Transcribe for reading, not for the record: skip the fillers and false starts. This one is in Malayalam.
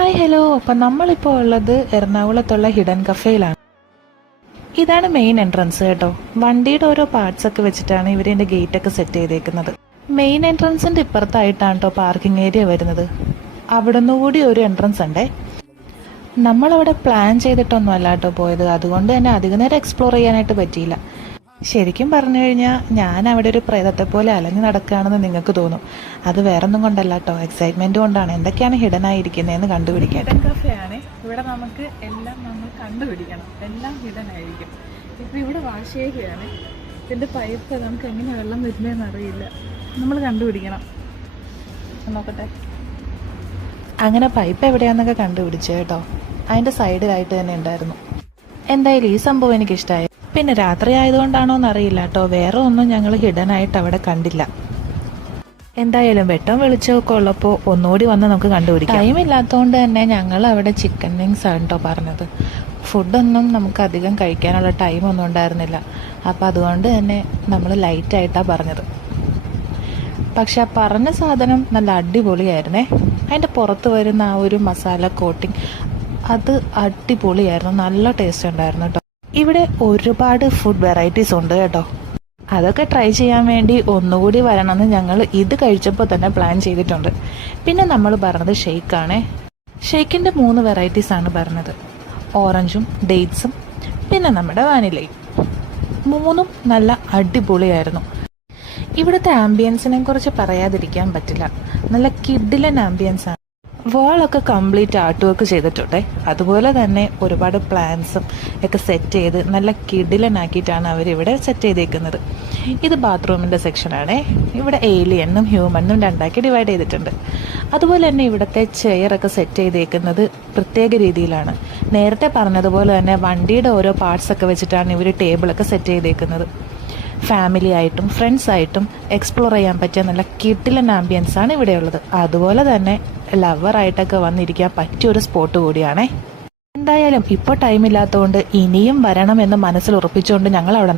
Hi hello. അപ്പം നമ്മളിപ്പോൾ ഉള്ളത് എറണാകുളത്തുള്ള ഹിഡൻ കഫേയിലാണ്. ഇതാണ് മെയിൻ എൻട്രൻസ് കേട്ടോ. വണ്ടിയുടെ ഓരോ പാർട്സ് ഒക്കെ വെച്ചിട്ടാണ് ഇവർ എൻ്റെ ഗേറ്റൊക്കെ സെറ്റ് ചെയ്തേക്കുന്നത്. മെയിൻ എൻട്രൻസിൻ്റെ ഇപ്പുറത്തായിട്ടാണ് കേട്ടോ പാർക്കിംഗ് ഏരിയ വരുന്നത്. അവിടെ നിന്നുകൂടി ഒരു എൻട്രൻസ് ഉണ്ടേ. നമ്മളവിടെ പ്ലാൻ ചെയ്തിട്ടൊന്നും അല്ല കേട്ടോ പോയത്, അതുകൊണ്ട് തന്നെ അധികം നേരം എക്സ്പ്ലോർ ചെയ്യാനായിട്ട് പറ്റിയില്ല. ശരിക്കും പറഞ്ഞു കഴിഞ്ഞാൽ ഞാൻ അവിടെ ഒരു പ്രേതത്തെ പോലെ അലഞ്ഞു നടക്കുകയാണെന്ന് നിങ്ങൾക്ക് തോന്നും. അത് വേറൊന്നും കൊണ്ടല്ല കേട്ടോ, എക്സൈറ്റ്മെൻറ്റ് കൊണ്ടാണ് എന്തൊക്കെയാണ് ഹിഡൻ ആയിരിക്കുന്നതെന്ന് കണ്ടുപിടിക്കാൻ. ഹിഡൻ കഫേയാണ്. ഇവിടെ നമുക്ക് എല്ലാം നമ്മൾ കണ്ടുപിടിക്കണം, എല്ലാം ഹിഡൻ ആയിരിക്കും. ഇപ്പോൾ ഇവിടെ വാഷ് ചെയ്യുകയാണ്. ഇതിൻ്റെ പൈപ്പ് നമുക്ക് എങ്ങനെ വെള്ളം വരുന്നതെന്ന് അറിയില്ല, നമ്മൾ കണ്ടുപിടിക്കണം. നോക്കട്ടെ. അങ്ങനെ പൈപ്പ് എവിടെയാണെന്നൊക്കെ കണ്ടുപിടിച്ചു കേട്ടോ. അതിൻ്റെ സൈഡിലായിട്ട് തന്നെ ഉണ്ടായിരുന്നു. എന്തായാലും ഈ സംഭവം എനിക്കിഷ്ടമായി. പിന്നെ രാത്രി ആയതുകൊണ്ടാണോ എന്നറിയില്ല കേട്ടോ, വേറെ ഒന്നും ഞങ്ങൾ ഹിഡനായിട്ട് അവിടെ കണ്ടില്ല. എന്തായാലും വെട്ടം വെളിച്ചമൊക്കെ ഉള്ളപ്പോൾ ഒന്നുകൂടി വന്ന് നമുക്ക് കണ്ടുപിടിക്കാം. ടൈം ഇല്ലാത്തതുകൊണ്ട് തന്നെ ഞങ്ങൾ അവിടെ ചിക്കൻ വിങ്സ് ആണ് കേട്ടോ പറഞ്ഞത്. ഫുഡൊന്നും നമുക്ക് അധികം കഴിക്കാനുള്ള ടൈമൊന്നും ഉണ്ടായിരുന്നില്ല. അപ്പം അതുകൊണ്ട് തന്നെ നമ്മൾ ലൈറ്റായിട്ടാണ് പറഞ്ഞത്. പക്ഷെ ആ പറഞ്ഞ സാധനം നല്ല അടിപൊളിയായിരുന്നേ. അതിൻ്റെ പുറത്ത് വരുന്ന ആ ഒരു മസാല കോട്ടിങ് അത് അടിപൊളിയായിരുന്നു, നല്ല ടേസ്റ്റ് ഉണ്ടായിരുന്നു കേട്ടോ. ഇവിടെ ഒരുപാട് ഫുഡ് വെറൈറ്റീസ് ഉണ്ട് കേട്ടോ. അതൊക്കെ ട്രൈ ചെയ്യാൻ വേണ്ടി ഒന്നുകൂടി വരണമെന്ന് ഞങ്ങൾ ഇത് കഴിച്ചപ്പോൾ തന്നെ പ്ലാൻ ചെയ്തിട്ടുണ്ട്. പിന്നെ നമ്മൾ പറഞ്ഞത് ഷെയ്ക്കാണേ. ഷെയ്ക്കിൻ്റെ 3 വെറൈറ്റീസ് ആണ് പറഞ്ഞത്. ഓറഞ്ചും ഡേറ്റ്സും പിന്നെ നമ്മുടെ വാനിലയും. 3ഉം നല്ല അടിപൊളിയായിരുന്നു. ഇവിടുത്തെ ആംബിയൻസിനെ കുറിച്ച് പറയാതിരിക്കാൻ പറ്റില്ല. നല്ല കിഡിലൻ ആംബിയൻസ് ആണ്. വാളൊക്കെ കംപ്ലീറ്റ് ആർട്ട് വർക്ക് ചെയ്തിട്ടുണ്ട്. അതുപോലെ തന്നെ ഒരുപാട് പ്ലാന്റ്സും ഒക്കെ സെറ്റ് ചെയ്ത് നല്ല കിഡിലനാക്കിയിട്ടാണ് അവരിവിടെ സെറ്റ് ചെയ്തേക്കുന്നത്. ഇത് ബാത്റൂമിൻ്റെ സെക്ഷനാണേ. ഇവിടെ ഏലിയനും ഹ്യൂമനും 2ആക്കി ഡിവൈഡ് ചെയ്തിട്ടുണ്ട്. അതുപോലെ തന്നെ ഇവിടുത്തെ ചെയറൊക്കെ സെറ്റ് ചെയ്തേക്കുന്നത് പ്രത്യേക രീതിയിലാണ്. നേരത്തെ പറഞ്ഞതുപോലെ തന്നെ വണ്ടിയുടെ ഓരോ പാർട്സൊക്കെ വെച്ചിട്ടാണ് ഇവർ ടേബിളൊക്കെ സെറ്റ് ചെയ്തേക്കുന്നത്. ഫാമിലി ആയിട്ടും ഫ്രണ്ട്സായിട്ടും എക്സ്പ്ലോർ ചെയ്യാൻ പറ്റിയ നല്ല കിഡിലൻ ആംബിയൻസ് ആണ് ഇവിടെയുള്ളത്. അതുപോലെ തന്നെ ലവറായിട്ടൊക്കെ വന്നിരിക്കാൻ പറ്റിയൊരു സ്പോട്ട് കൂടിയാണേ. എന്തായാലും ഇപ്പോൾ ടൈമില്ലാത്തതുകൊണ്ട് ഇനിയും വരണമെന്ന് മനസ്സിൽ ഉറപ്പിച്ചുകൊണ്ട് ഞങ്ങൾ അവിടെ